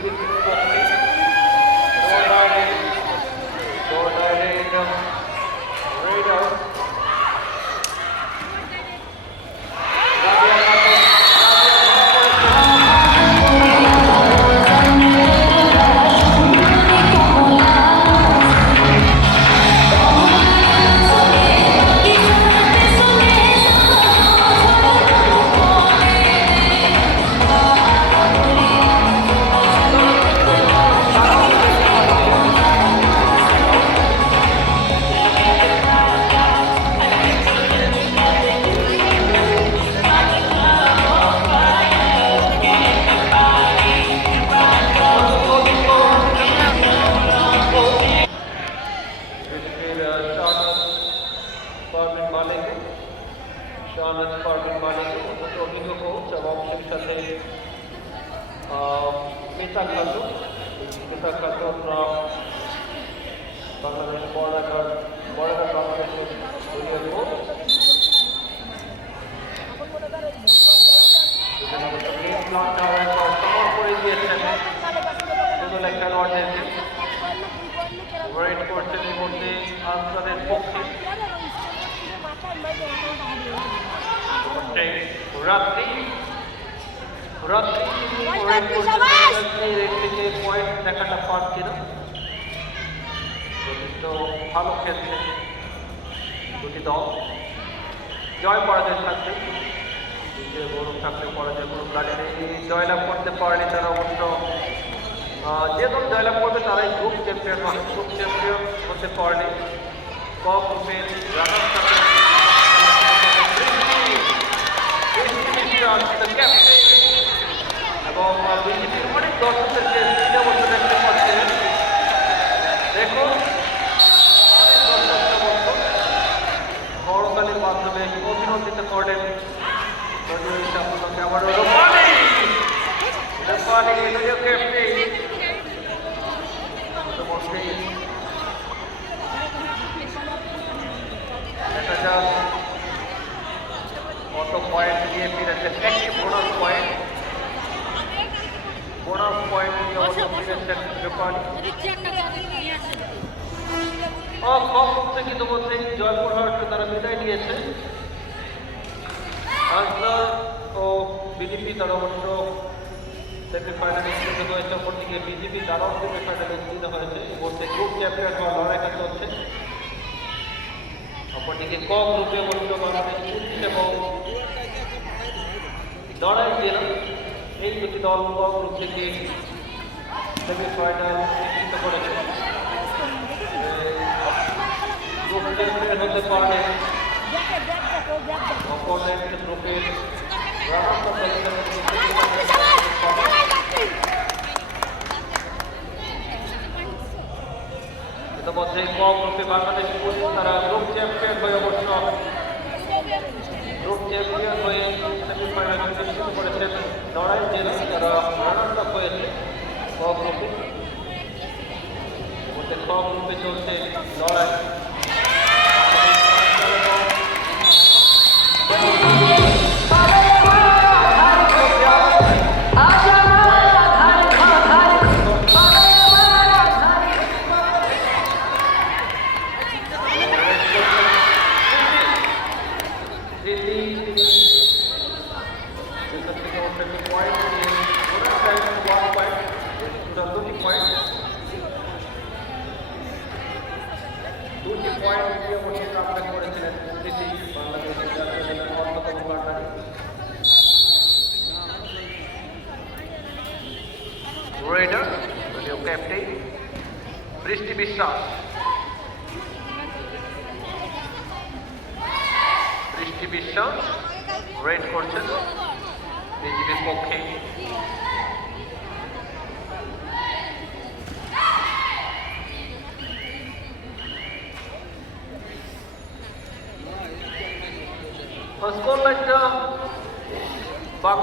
Thank you. Parvin মালিক অত্যন্ত অভিজ্ঞ coach এবং সেই সাথে মিতা খাতু। মিতা খাতু বাংলাদেশ বর্ডার বর্ডার বাংলাদেশের দিয়েছেন দুদল খেলোয়াড়দেরকে ওয়েট করছেন এই পক্ষে রাত্রি রাত্রি করছেন থেকে দেখাটা পারছি না যথেষ্ট ভালো খেলছে দুটি দল জয় পরাজয় থাকছে দ্বিতীয় গৌরব থাকলে পরাজয় কোনো গাড়ি জয়লাভ করতে পারেনি তারা অবশ্য যে দল জয়লাভ করবে তারাই গ্রুপ চ্যাম্পিয়ন হবে গ্রুপ চ্যাম্পিয়ন হতে পারেনি ক গ্রুপের রানার মধ্যেই দেখা যাক কত পয়েন্ট একটি বোনাস পয়েন্ট বোনাস পয়েন্ট নিয়ে অবশ্য ফিরেছেন রূপালী ও কম থেকে তারা বিদায় নিয়েছে আজদার ও বিজেপি তারা অবশ্য সেমিফাইনালে উত্তীর্ণ হয়েছে অপরদিকে বিজেপি তারাও সেমিফাইনালে উত্তীর্ণ হয়েছে বলতে গ্রুপ চ্যাম্পিয়ন হওয়ার লড়াইটা চলছে। অপরদিকে ক গ্রুপে অবশ্য বাংলাদেশ এবং লড়াই জেলা। এই দুটি দল ক গ্রুপ থেকে সেমিফাইনাল নিশ্চিত করেছে। গ্রুপ চ্যাম্পিয়ন হতে পারে অপোনেন্ট গ্রুপের ইতিমধ্যে ক গ্রুপে বাংলাদেশ পুলিশ তারা গ্রুপ চ্যাম্পিয়ন হয়ে অবশ্য গ্রুপ চ্যাম্পিয়ন হয়ে সেমিফাইনাল নিশ্চিত করেছেন লড়াই জেলা তারা রানার আপ হয়েছে ক গ্রুপে মধ্যে ক গ্রুপে চলছে লড়াই দুটি পয়েন্ট দিয়ে অবশ্য কামব্যাক করেছিলেন দিল্লি বাংলাদেশের অন্যতম কান্ডারি রেডার দলীয় ক্যাপ্টেন বৃষ্টি বিশ্বাস বৃষ্টি বিশ্বাস রেড করছেন 네 입에 먹해 First